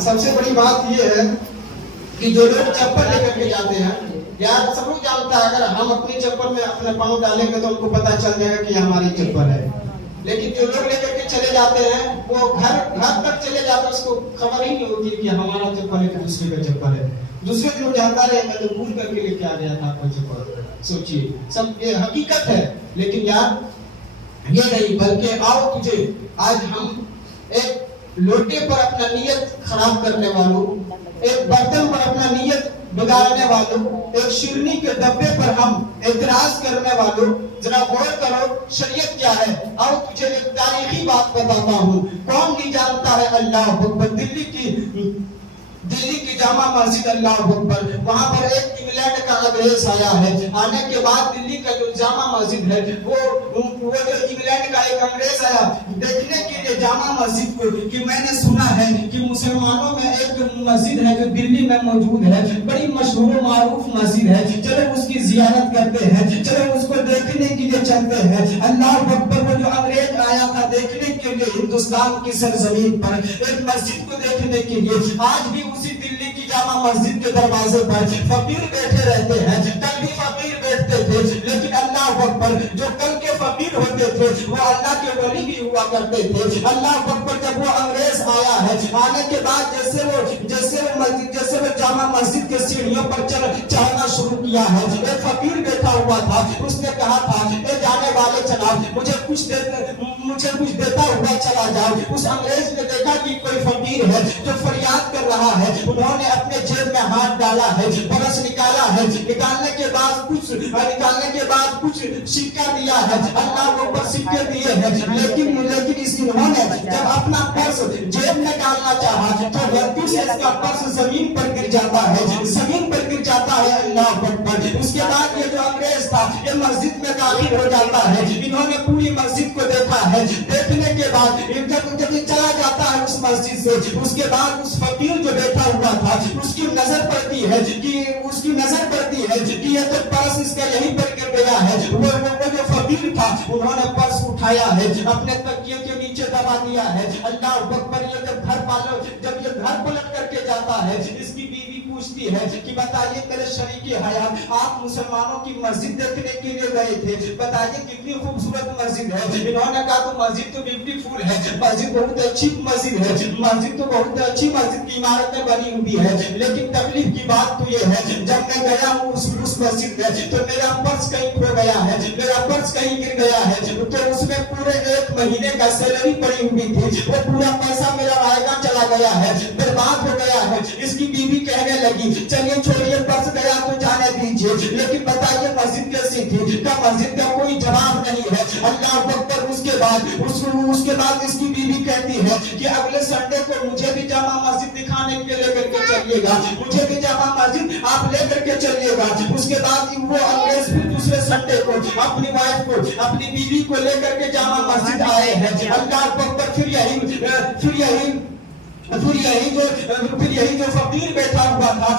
سب سے بڑی بات یہ ہے کہ جو لوگ چپل لے کر کے جاتے ہیں، یار سب لوگ جانتا ہے اگر ہم اپنی چپل میں اپنے پاؤں ڈالیں گے تو ان کو پتا چل جائے گا کہ ہماری چپل ہے، لیکن جو لوگ لے کر کے چلے جاتے ہیں وہ گھر تک چلے جاتے ہیں، اس کو خبر ہی نہیں ہوتی کہ ہمارا چپل ہے کہ دوسرے کا چپل ہے، دوسرے دن جانتا رہے میں تو بھول کر کے لے کے آ گیا تھا آپ کا چپل۔ سوچیے سب یہ حقیقت ہے، لیکن یار یہ نہیں، بلکہ آؤ تجھے آج ہم ایک لوٹے پر اپنا نیت خراب کرنے والوں، ایک برتن پر اپنا نیت بگاڑنے والوں، ایک شیرنی کے ڈبے پر ہم اعتراض کرنے والوں، ذرا غور کرو شریعت کیا ہے۔ آؤ تجھے ایک تاریخی بات بتاتا ہوں، کون نہیں جانتا ہے اللہ اکبر، دلی کی جامع مسجد، اللہ اکبر، وہاں پر ایک انگلینڈ کا انگریز آیا ہے، آنے کے بعد دلی کا جو جامع مسجد ہے وہ جو انگلینڈ کا ایک انگریز آیا دیکھنے کے لیے جامع مسجد کو، کہ میں نے سنا ہے کہ مسلمانوں میں ایک مسجد ہے جو دلی میں موجود ہے، بڑی مشہور و معروف مسجد ہے، چلو اس کی زیارت کرتے ہیں، چلو اس کو دیکھنے کے لیے چلتے ہیں۔ اللہ اکبر، وہ جو انگریز آیا تھا دیکھنے کے لیے ہندوستان کی سرزمین پر ایک مسجد کو دیکھنے کے لیے، آج بھی اسی دلی کی جامع مسجد کے دروازے پر فقیر بیٹھے رہتے ہیں، کل بھی فقیر بیٹھتے تھے، لیکن اللہ اکبر جو کل کے فقیر ہوتے تھے وہ اللہ کے ولی بھی ہوا کرتے تھے۔ اللہ اکبر، جب وہ انگریز آیا ہے، آنے کے بعد جیسے وہ جامع مسجد کے سیڑھیوں پر چڑھنا شروع کیا ہے، ایک فقیر بیٹھا ہوا تھا، اس نے کہا تھا اے جانے والے جناب مجھے کچھ دیتا ہوا چلا جاؤ۔ اس انگریز نے دیکھا کہ کوئی فقیر ہے جو فریاد کر رہا ہے، انہوں نے اپنے جیب میں ہاتھ ڈالا ہے، پرس نکالا ہے، نکالنے کے بعد کچھ سکہ دیا ہے، اللہ کو اوپر سکے دیے ہیں، لیکن انہوں نے جب اپنا پرس جیب میں ڈالنا چاہا تو غلطی سے اس کا پرس زمین پر گر جاتا ہے، اللہ اکبر۔ اس کے بعد یہ جو انگریز تھا یہ مسجد میں داخل ہو جاتا ہے، انہوں نے پوری مسجد کو دیکھا ہے، دیکھنے کے بعد جب چلا جاتا ہے اس مسجد سے، اس کے بعد اس فقیر جو بیٹھا ہوا تھا اس کی نظر پڑتی ہے کہ یہ تو پرس اس کا یہیں پر گر گیا ہے۔ وہ جو فقیر تھا انہوں نے پرس اٹھایا ہے، اپنے تکیے کے نیچے دبا دیا ہے، اللہ اکبر۔ یہ جب یہ گھر پلٹ کر کے جاتا ہے، اس کی بیوی پوچھتی ہے کہ بتائیے میرے شریک حیات، آپ مسلمانوں کی مسجد دیکھنے کے لیے گئے تھے، بتائیے کتنی خوبصورت مسجد ہے۔ انہوں نے کہا تو مسجد تو بیوٹیفل ہے، مسجد بہت اچھی مسجد ہے، مسجد تو بہت اچھی مسجد کی عمارتیں بنی ہوئی ہے، لیکن تکلیف کی بات تو یہ ہے جب میں گیا ہوں اس مسجد میں تو میرا پرس کہیں کھو گیا ہے، میرا پرس کہیں گر گیا ہے، تو اس میں پورے 1 مہینے کا سیلری پڑی ہوئی تھی، وہ پورا پیسہ میرا آئے چلا گیا ہے، برباد ہو گیا ہے۔ اس کی بیوی کہنے لگی چلیے چھوڑیے پرس گیا تو جانے دیجیے، لیکن بتائیے مسجد کیسی تھی؟ کیا مسجد کا کوئی جواب نہیں ہے، اللہ اکبر۔ اس کے بعد اس کی بیوی کہتی ہے کہ اگلے سنڈے کو مجھے بھی جامع مسجد دکھانے کے لے کر کے چلیے گا، مجھے بھی جامع مسجد آپ لے کر کے چلیے گا۔ اس کے بعد وہ انگریز پھر دوسرے سنڈے کو اپنی وائف کو اپنی بیوی کو لے کر کے جامع مسجد آئے ہیں، اللہ اکبر۔ پھر یہی جو فقیر بیٹھا ہوا تھا